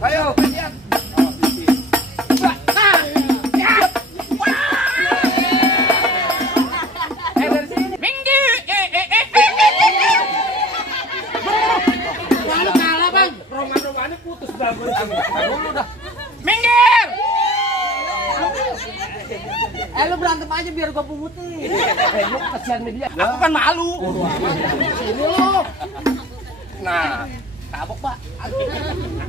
Ayo, lihat. Minggir! Lu berantem aja biar gua pungutin. Lu kasihan media. Aku kan malu. Ini lu. Nah, tabok, Pak.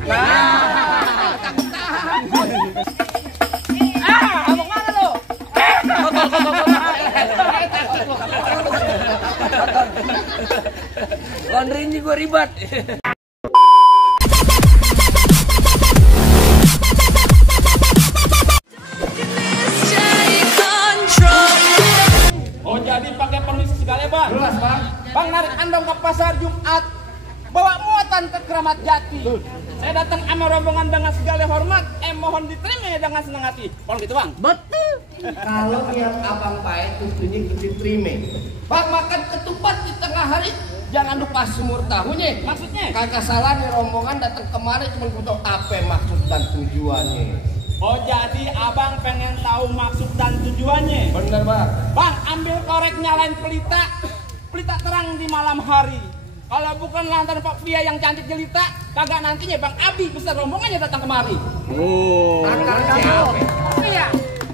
Nah, takut tahan. Tabok mana lu? Laundry ini gua ribet. Oh jadi pakai permisi segala bang? Jelas, Bang. Bang narik andong ke pasar Jumat, bawa muatan ke Keramat Jati. Saya datang sama rombongan dengan segala hormat, mohon diterima dengan senang hati. Kalau gitu bang? Betul. Kalau niat abang baik tentunya diterima. Bang makan ketupat di tengah hari, jangan lupa sumur tahunya. Maksudnya? Kagak salah nih rombongan datang kemari cuma butuh apa maksud dan tujuannya. Oh jadi abang pengen tahu maksud dan tujuannya? Bener, Bang. Bang ambil korek nyalain pelita, pelita terang di malam hari. Kalau bukan lantaran Pak Pia yang cantik jelita, kagak nantinya Bang Abi besar rombongannya datang kemari. Lantaran siapa? Iya.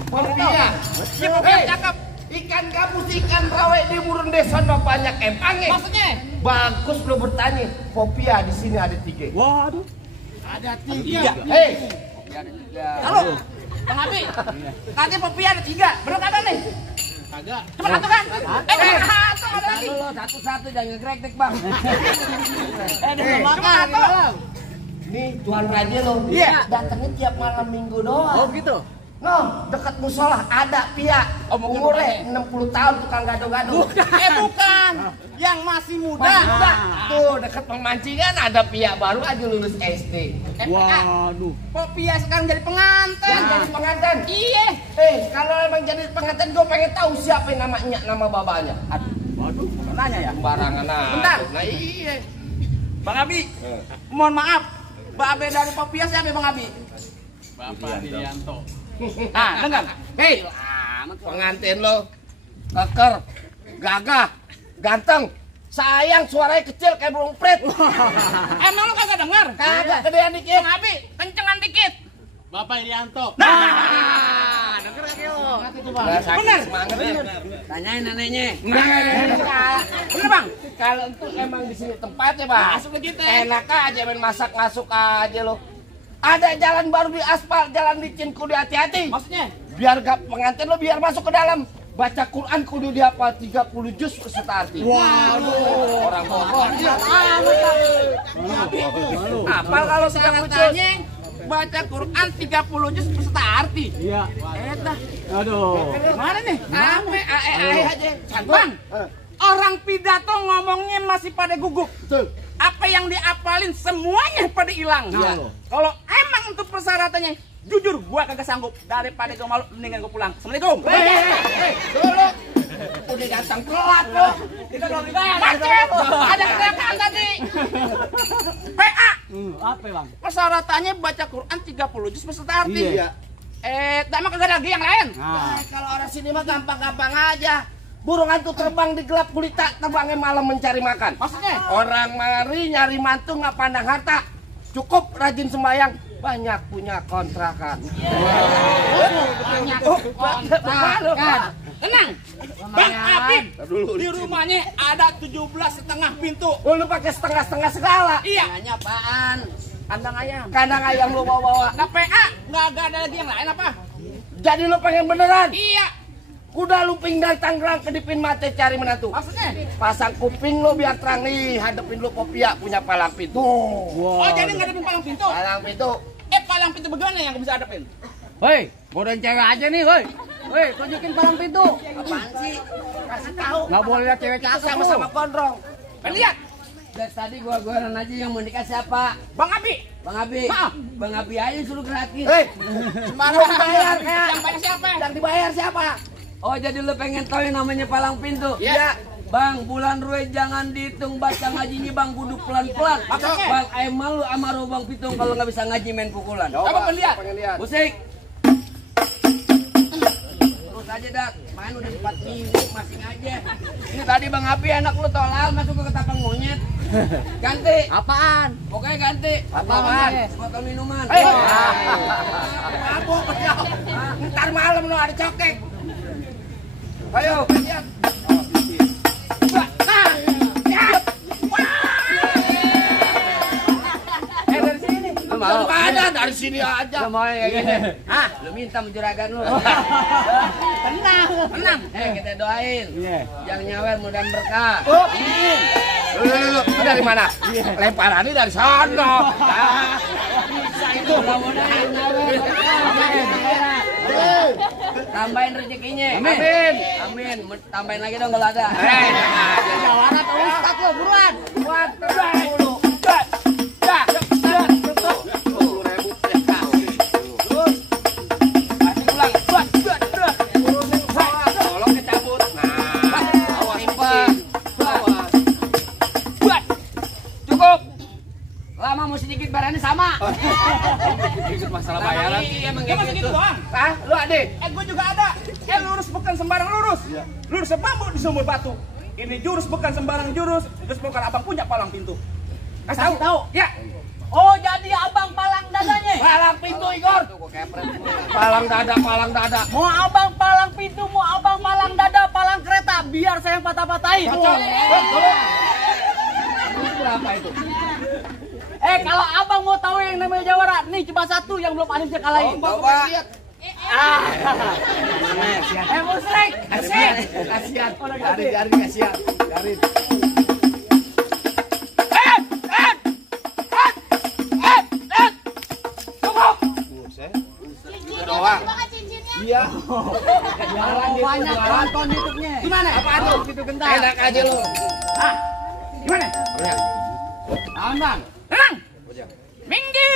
Popia. Iya Popia cakep. Ikan gabus, ikan rawe di burun desa no banyak empangnya. Maksudnya? Bagus lo bertanya. Popia di sini ada 3. Waduh. Ada Tiga. Hei. Halo, Bang Abi. Katanya Popia ada 3. Bener kagak nih? Kagak. Cuma satu kan? Satu ada lagi. Lo satu-satu jangan ngegrek bang. Belum Cuma satu. Nih Tuhan Raja lo. Iya. Datangnya tiap malam minggu doang. Oh gitu. No, dekat musola ada Pia. Umurnya 60 tahun tukang gado-gado. Bukan. Yang masih muda. Tuh dekat pemancingan ada Pia baru aja lulus SD. Waduh. Popia sekarang jadi pengantin. Jadi pengantin. Iya. Kalau emang jadi pengantin gue pengen tahu siapa namanya, nama babanya. Aduh, Waduh. Nanya ya? sembarangan aja. Bentar. Nah iya. Bang Abi. Mohon maaf. Babe dari Popia siapa Bang Abi? Bapak Didianto. Nah, dengar. Hei, pengantin lo keker, gagah, ganteng, sayang suaranya kecil kayak burung pret. Emang lu kagak dengar? Kagak gedean dikit. Bang Abi, kencengan dikit. Bapak Didianto. Nah, denger lagi lo. Bener. Tanyain neneknya. Bener Bang? Kalau itu emang di sini tempatnya, Bang. Masuk ke kita. Enak aja main masak masuk aja lo. Ada jalan baru di aspal, jalan licin kudu hati-hati. Maksudnya? Biar gak pengantin lo biar masuk ke dalam. Baca Quran kudu dihafal 30 juz beserta arti. Waduh. Orang bohong. Apal kalau syaratnya baca Quran 30 juz beserta arti. Iya. Aduh. Mana nih? Ame ae aja. Bang, orang pidato ngomongnya masih pada gugup. Apa yang diapalin semuanya pada hilang. Kalau emang untuk persyaratannya, jujur gua kagak sanggup. Daripada gua malu, mendingan gua pulang. Assalamualaikum. Dulu. Udah datang telat lo. Kita belum dibayar. Macet. Ada teriakan tadi. PA. Apa bang? Persyaratannya baca Quran 30 juz beserta arti. Iya. Emang kagak ada lagi yang lain? Kalau orang sini mah gampang-gampang aja. Burung hantu terbang di gelap gulita, terbangnya malam mencari makan. Maksudnya? Orang mari nyari mantu nggak pandang harta. Cukup rajin sembahyang, banyak punya kontrakan. Banyak kontrakan. Tenang. Bang Apip, di rumahnya ada 17,5 pintu. Lu pakai setengah-setengah segala. Iya. Nanya apaan? Kandang ayam. Kandang ayam lu bawa-bawa. Nah PA, nggak ada lagi yang lain apa? Jadi lu pengen beneran? Iya. Kuda luping dari Tangerang kedipin mate cari menantu. Maksudnya? Pasang kuping lo biar terang nih, hadepin lu Popia punya palang pintu. Oh jadi ngadepin palang pintu? Palang pintu. Palang pintu bagaimana yang bisa hadepin? Woi, godain cewek aja nih, woi. Woi, tunjukin palang pintu. Apaan sih? Kasih tahu. Nggak boleh lihat cewek cakep Sama-sama gondrong. Lihat, Dari tadi gua aja yang mau nikah siapa? Bang Abi. Bang Abi. Maaf. Bang Abi aja suruh gratis. Sembarang bayar kayak. Yang banyak siapa? Yang dibayar siapa? Oh, jadi lu pengen tahu yang namanya palang pintu? Iya. Bang, bulan Rue jangan dihitung baca ngajinya bang, kudu pelan-pelan. Bang, ayo malu sama Bang Pitung kalau nggak bisa ngaji main pukulan. Coba lihat. lihat. Musik. Terus aja dak, main udah 4 minggu masih aja. Ini tadi Bang Hapi anak lu tolal masuk ke ketapang monyet. Ganti. Apaan? Pokoknya ganti. Apaan? Botol minuman. Mabuk kau. Ntar malam lo ada cokek. Ayo, lihat. Dari sini. Lu mau? Ada dari sini aja. Lu mau kayak gini? Lu minta juragan lu. Tenang. Kita doain. Yang nyawer mudah berkah. Amin. Lu dari mana? Lemparannya dari sana. Bisa itu. Mudah-mudahan nyawer berkah. Tambahin rezekinya. Amin. Amin. Tambahin lagi dong kalau ada. Jawara Pak Ustadz lo buruan. Buat dulu. Sedikit barangnya sama. Ikut masalah bayaran. Iya, emang Gue kayak masih gitu. gitu doang. Ah, lu ade. Gue juga ada. Lurus bukan sembarang lurus. Lurus bambu di sumur batu. Ini jurus bukan sembarang jurus. Jurus bukan abang punya palang pintu. Kasih tahu. Ya. Oh, jadi abang palang dadanya. Palang pintu, Igor. Palang dada. Mau abang palang pintu, mau abang palang dada, palang kereta, biar saya yang patah-patahin. Berapa itu? Kalau abang mau tahu yang namanya jawara, nih cuma satu yang belum Anissa kalahin. Coba. Musrik, asik. Kasihan. Dari kasihan. Dari. Doang. Iya. Banyak nonton YouTube-nya. Gimana? Apaan lu? Gitu gentar. Enak aja lu. Gimana? Tahan bang. Tenang. Minggu.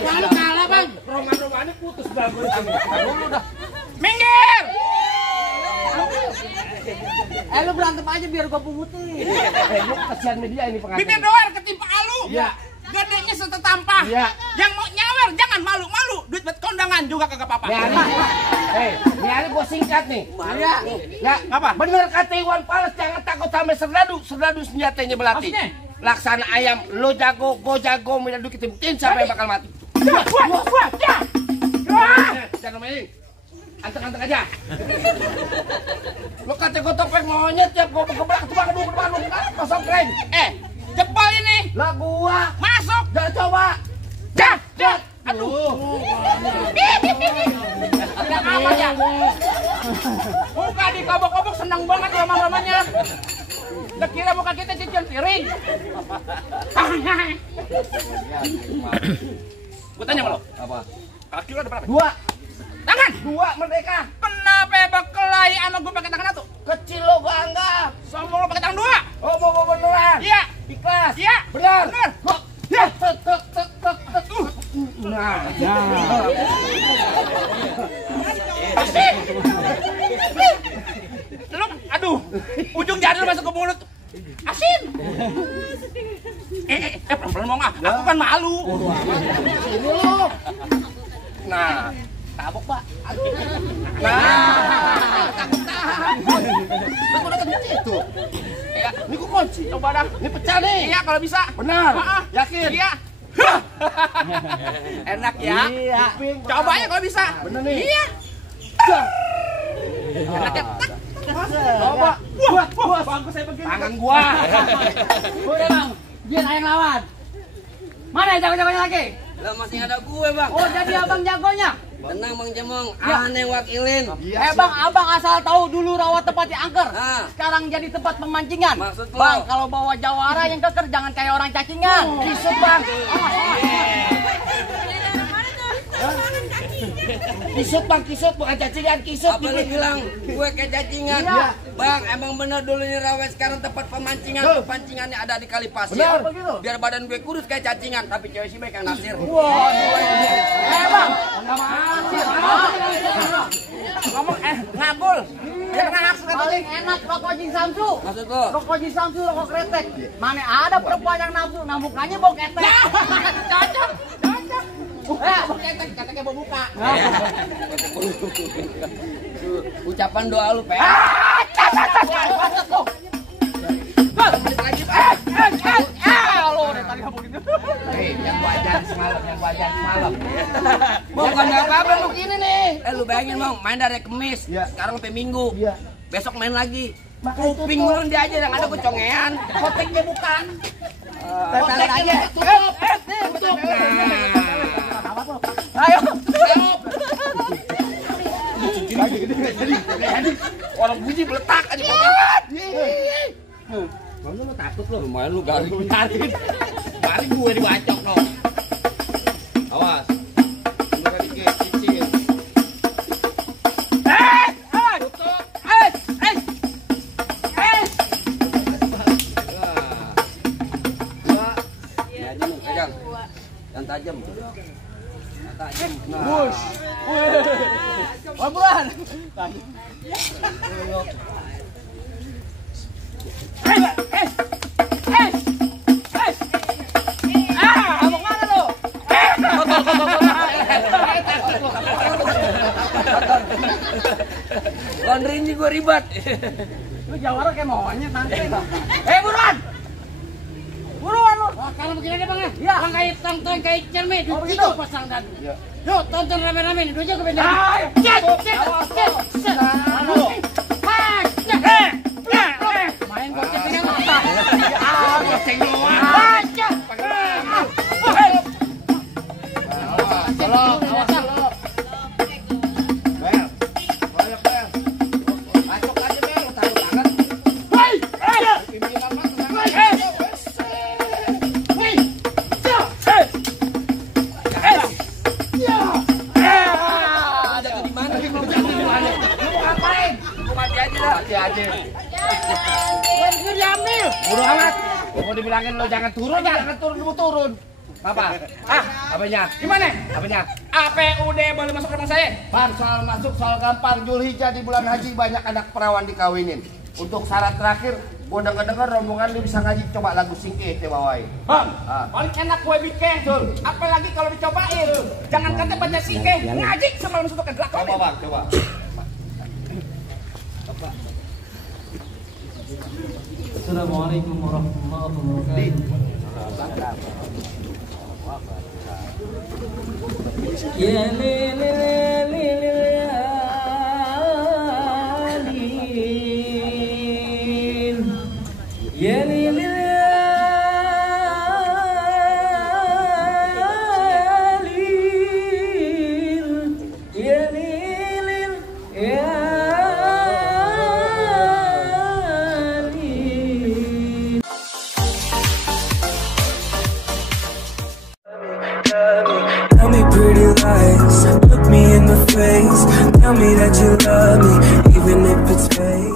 Lalu kalah bang. Roman-romannya putus bagus. Dulu dah. Minggir. Lu berantem aja biar gua pungutin. Lu kasihan media ini pengantin. Bibir doar ketimpa alu. Iya. Gedenya setetampah. Iya. Yang mau nyawer jangan malu-malu. Duit buat kondangan juga kagak apa-apa. Ini gua singkat nih. Iya. Ya, Apa? bener kata Iwan Fals, jangan takut sama serdadu. Serdadu senjatanya belati. Maksudnya? Laksana ayam, lo jago, go jago, minadu kitim-tim sampai bakal mati. Jangan main. Anteng-anteng aja. Lo kata gue topeng monyet tiap gue gebrak cuma kedua kosong keren. Jempol ini. Lah gua Masuk. jangan coba. Dah. Aduh. Udah aman ya. Muka dikobok-kobok senang banget lama-lamanya. Udah kira muka kita cucian piring. Gue tanya sama lo. Apa? Kaki lo ada berapa? 2. Tangan. 2 merdeka. Kenapa berkelahi sama gue pakai tangan satu? Kecil lo gua anggap. Sombong lo pakai tangan 2. Oh mau beneran? Iya. Ikhlas. Iya. Benar. Benar. Ya. Tek. Nah. Lu, aduh, ujung jari lu masuk ke mulut. Asin. Pelan-pelan mau nggak? Aku kan malu. Ini lo. Nah. Tabok, Pak. Nah. Aku udah kunci itu. Iya. Ini gua kunci. Coba dah. Ini pecah nih. Iya kalau bisa. Benar. Yakin? Iya. Enak ya. Iya. Coba ya kalau bisa. Bener nih. Iya. Enak ya. Coba. Wah, bagus saya begini. Tangan gua. Udah bang, biar ayang lawan. Mana yang jago-jagonya lagi? Lah masih ada gue, Bang. Oh jadi abang jagonya. Tenang Bang Jemong, Ya. aneh wakilin. Bang, abang asal tahu dulu rawa tempat di angker. Ah. Sekarang jadi tempat pemancingan. Maksud lo? Bang, kalau bawa jawara yang keker jangan kayak orang cacingan. Kisut bang. Kisut bukan cacingan, kisut. Apa lu bilang gue kayak cacingan? Iya. Bang, emang bener dulu ini rawa sekarang tempat pemancingan. Pancingannya ada di kali pasir. Benar. Begitu. Biar badan gue kurus kayak cacingan, tapi cewek sih baik yang naksir. Bang, Enggak mau. ngomong ngabul. Paling enak rokok Jing Samsu. Maksud lu? Rokok Jing Samsu, rokok kretek. Mana ada perempuan yang nafsu, nah mukanya bau ketek. Cocok. Bau ketek, keteknya bau muka. Ucapan doa lu, Pe. Yang wajar semalam. Bukan apa-apa lu gini nih. Lu bayangin Bang, main dari Kamis, sekarang sampai Minggu. Besok main lagi. Kuping lu dia aja yang ada kecongean, koteknya buka. Tetelan aja. Tutup. Ayo. Orang bunyi meletak aja. Kamu lu takut lu, lumayan lu garing. Garing gue dibacok dong. Awas. Mundur dikit, cicil. Tutup. Ya, aja nih, pegang. Yang tajam. Tajam. Bush. Buruan. Ngomong mana lu? Laundry ini gue ribet. Lu jawara kayak monyet nanti. Buruan. Buruan lu. Kalau begini deh Bang ya. Iya. Bang kayak tong-tong kayak cermin. Oh, begitu? Itu pasang dan. Yuk tonton rame-rame nih. Dua aja ke benda. Main gocek dengan mata. Goceng doang. Bodo amat. Mau dibilangin lo jangan turun, lu turun. Apa? Apanya? Gimana? Apanya? APUD boleh masuk rumah saya? Pan, soal masuk soal gampang. Julhijjah di bulan haji banyak anak perawan dikawinin. Untuk syarat terakhir, gua denger rombongan lu bisa ngaji, coba lagu singke teh bawai. Bang, paling enak gue bikin. Apalagi kalau dicobain. Jangan kata baca sike, ngaji sebelum masuk ke gelak. Coba Bang, coba. Assalamualaikum warahmatullahi wabarakatuh. Ya lilin, ya lilin. Tell me pretty lies, look me in the face. Tell me that you love me, even if it's fake.